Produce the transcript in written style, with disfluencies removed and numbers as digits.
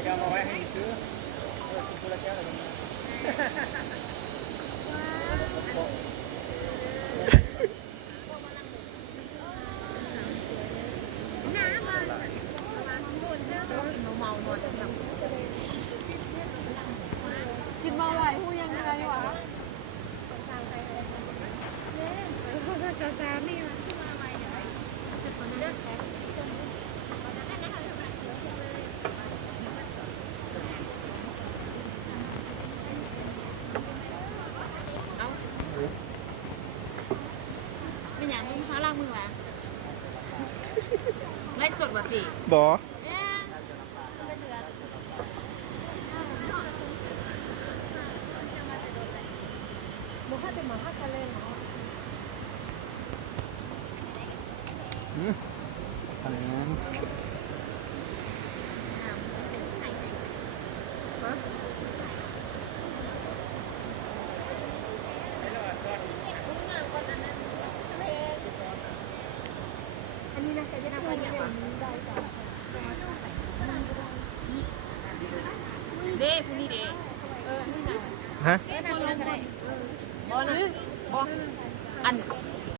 ก็จะเอามาไว้ให้ซื้อคุณละแก้วเลยน้ำมาเมาหน่อยกินเมาไหลพูดยังไงวะสาวนี่มาใหม่เดี๋ยวจะคนนั้นไม่อยากมึงช้าล่างมือวะไล่สดว่ะสิบอบุคคลเป็นหมาฮักกันเลยเนาะอันนั้นอันนี้นะแต่จะทำอะไรอย่างนี้ได้จ้ะเด้พรุ่งนี้เด้นี่นะ ฮะเด้ทำอะไรก็ได้บอนะบออัน